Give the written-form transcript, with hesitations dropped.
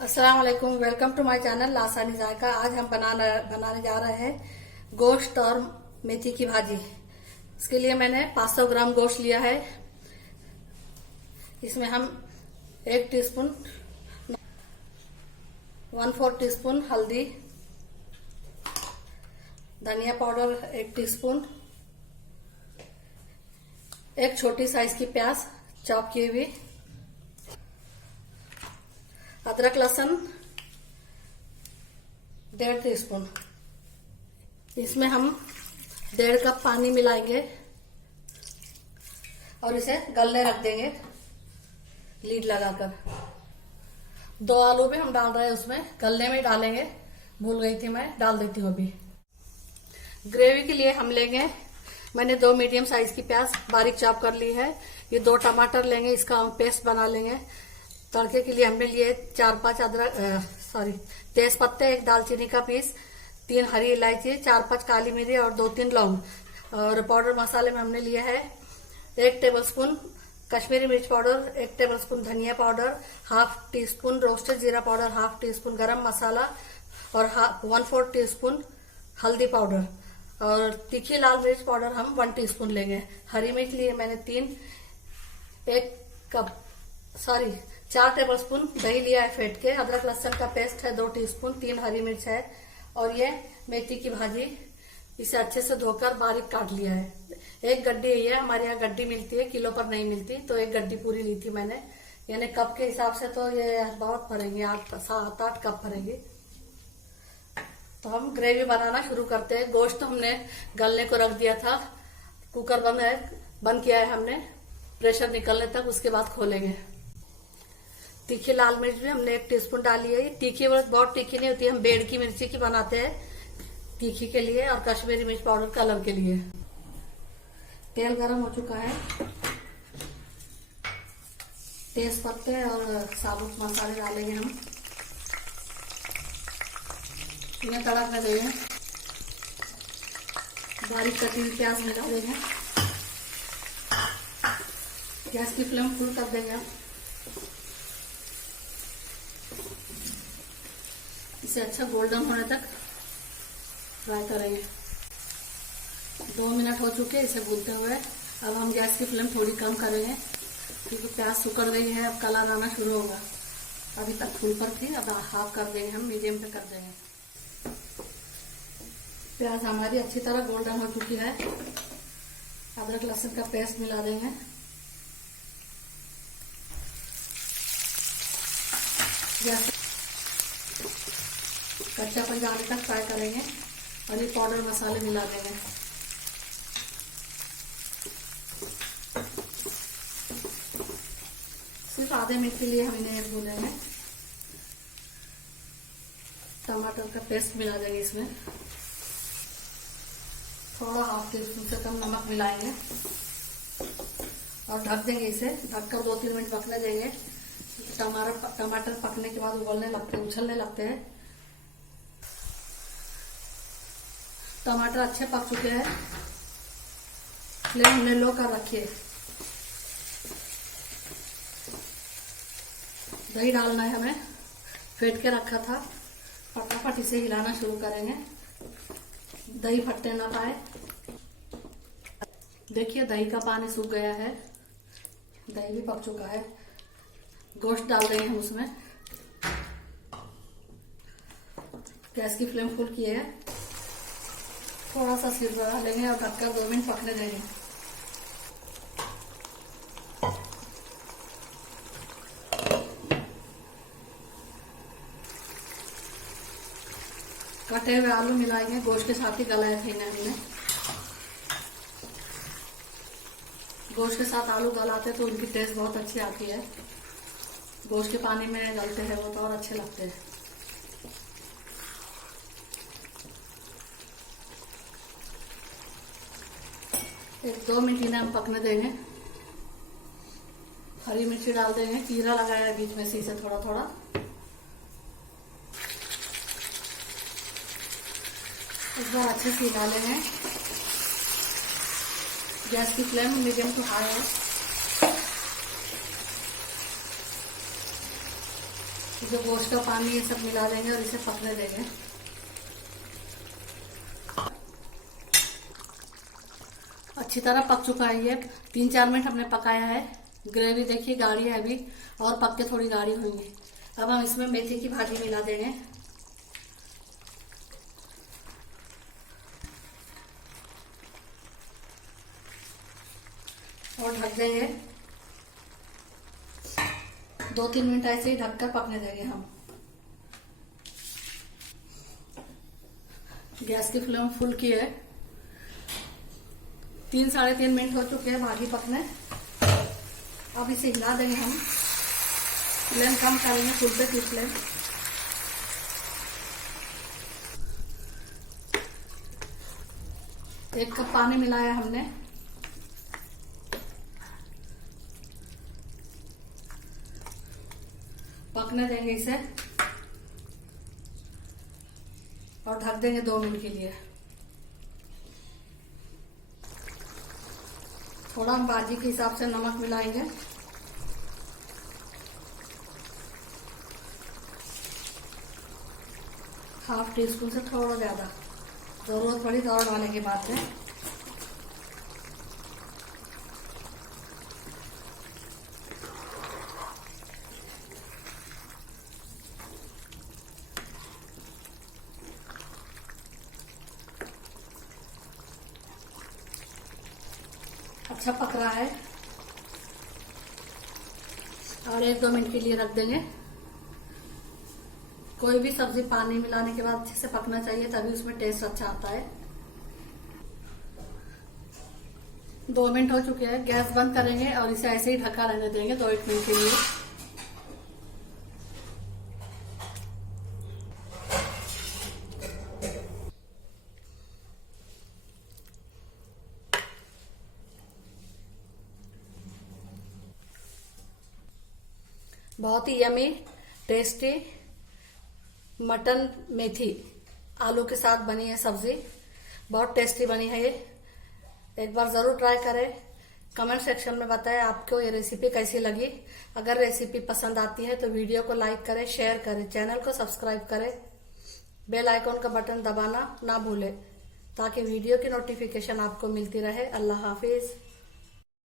अस्सलाम वालेकुम। Welcome to my channel लासानी जायका। आज हम बनाने जा रहे हैं गोश्त और मेथी की भाजी। इसके लिए मैंने 500 ग्राम गोश्त लिया है। इसमें हम 1 टीस्पून 1/4 टीस्पून हल्दी, धनिया पाउडर 1 टीस्पून, एक छोटी साइज की प्याज चॉप की हुई, अदरक लहसुन 1.5 टीस्पून। इसमें हम 1.5 कप पानी मिलाएंगे और इसे गलने रख देंगे लीड लगाकर। 2 आलू भी हम डाल रहे हैं, उसमें गलने में डालेंगे। भूल गई थी मैं, डाल देती हूँ अभी। ग्रेवी के लिए हम लेंगे, मैंने 2 मीडियम साइज की प्याज बारीक चॉप कर ली है। ये 2 टमाटर लेंगे, इसका हम पेस्ट बना लेंगे। तड़के के लिए हमने लिए 4-5 तेज पत्ते, 1 दालचीनी का पीस, 3 हरी इलायची, 4-5 काली मिर्च और 2-3 लौंग। और पाउडर मसाले में हमने लिया है 1 टेबलस्पून कश्मीरी मिर्च पाउडर, 1 टेबलस्पून धनिया पाउडर, 1/2 टीस्पून रोस्टेड जीरा पाउडर, 1/2 टीस्पून गरम मसाला और 1/4 टीस्पून हल्दी पाउडर। और तीखी लाल मिर्च पाउडर हम 1 टीस्पून लेंगे। हरी मिर्च लिए मैंने 4 टेबलस्पून दही लिया है फेंट के। अदरक लहसुन का पेस्ट है 2 टीस्पून, 3 हरी मिर्च है। और ये मेथी की भाजी, इसे अच्छे से धोकर बारीक काट लिया है। 1 गड्डी है, हमारे यहाँ गड्डी मिलती है, किलो पर नहीं मिलती, तो 1 गड्डी पूरी ली थी मैंने। यानी कप के हिसाब से तो ये बहुत भरेंगे, 7-8 कप भरेंगे। तो हम ग्रेवी बनाना शुरू करते हैं। गोश्त हमने गलने को रख दिया था, कुकर बंद किया है हमने प्रेशर निकलने तक, उसके बाद खोलेंगे। तीखी लाल मिर्च भी हमने 1 टीस्पून डाली है। तीखी बहुत तीखी नहीं होती, हम बेड़ की मिर्ची की बनाते हैं तीखी के लिए। और कश्मीरी मिर्च पाउडर कलर के लिए। तेल गरम हो चुका है, तेज पत्ते और साबुत मसाले डालेंगे हम। इन्हें तड़कने देंगे, बारीक कटी हुई प्याज में डालेंगे। गैस की फ्लेम फुल कर देंगे हम। इसे अच्छा गोल्डन होने तक फ्राई करेंगे। 2 मिनट हो चुके हैं इसे भूनते हुए। अब हम गैस की फ्लेम थोड़ी कम करेंगे, क्योंकि प्याज सुकड़ गई है, अब कलर आना शुरू होगा। अभी तक फुल पर थी, अब हाफ कर देंगे हम, मीडियम पे कर देंगे। प्याज हमारी अच्छी तरह गोल्डन हो चुकी है। अदरक लहसुन का पेस्ट मिला देंगे। कच्चापन जाने तक फ्राई करेंगे और ये पाउडर मसाले मिला देंगे। सिर्फ आधे मिनट के लिए हम इन्हें भूनेंगे। टमाटर का पेस्ट मिला देंगे इसमें। थोड़ा 1/2 टीस्पून से कम नमक मिलाएंगे और ढक देंगे इसे। ढककर 2-3 मिनट पकने देंगे। टमाटर पकने के बाद उछलने लगते हैं। टमाटर अच्छे पक चुके हैं, फ्लेम हमने लो कर रखी है। दही डालना है हमें, फेंट के रखा था। फटाफट इसे हिलाना शुरू करेंगे, दही फटने ना पाए। देखिए दही का पानी सूख गया है, दही भी पक चुका है। गोश्त डाल देंगे हम उसमें। गैस की फ्लेम फुल की है, थोड़ा सा सिर बढ़ा लेंगे और ढककर 2 मिनट पकने देंगे। कटे हुए आलू मिलाएंगे, गोश्त के साथ ही गलाए थे हमने। गोश्त के साथ आलू गलाते तो उनकी टेस्ट बहुत अच्छी आती है। गोश्त के पानी में गलते हैं वो तो और अच्छे लगते हैं। एक 2 मिनट इन्हें हम पकने देंगे। हरी मिर्ची डाल देंगे, जीरा लगाया है बीच में से, इसे थोड़ा थोड़ा। एक बार अच्छे से हिला लेंगे। गैस की फ्लेम मीडियम टू हाई है। जो गोश्त का पानी ये सब मिला देंगे और इसे पकने देंगे। अच्छी तरह पक चुका है ये। 3-4 मिनट हमने पकाया है। ग्रेवी देखिए गाढ़ी है अभी, और पक के थोड़ी गाढ़ी होंगी। अब हम इसमें मेथी की भाजी मिला देंगे और ढक देंगे। 2-3 मिनट ऐसे ही ढककर पकने देंगे हम। गैस की फ्लेम फुल की है। 3-3.5 मिनट हो चुके हैं भाजी पकने। अब इसे हिला देंगे हम। फ्लेम कम करेंगे, फुल पे की फ्लेम। एक कप पानी मिलाया हमने। पकने देंगे इसे और ढक देंगे 2 मिनट के लिए। थोड़ा हम भाजी के हिसाब से नमक मिलाएंगे। ½ टीस्पून से थोड़ा ज्यादा, जरूरत पड़ी तो और डालेंगे बाद में। अच्छा पक रहा है और 1-2 मिनट के लिए रख देंगे। कोई भी सब्जी पानी मिलाने के बाद अच्छे से पकना चाहिए, तभी उसमें टेस्ट अच्छा आता है। 2 मिनट हो चुके हैं। गैस बंद करेंगे और इसे ऐसे ही ढका रहने देंगे 2-1 मिनट के लिए। बहुत ही यमी टेस्टी मटन मेथी आलू के साथ बनी है सब्जी। बहुत टेस्टी बनी है ये। एक बार जरूर ट्राई करें। कमेंट सेक्शन में बताएं आपको ये रेसिपी कैसी लगी। अगर रेसिपी पसंद आती है तो वीडियो को लाइक करें, शेयर करें, चैनल को सब्सक्राइब करें, बेल आइकॉन का बटन दबाना ना भूलें ताकि वीडियो की नोटिफिकेशन आपको मिलती रहे। अल्लाह हाफिज।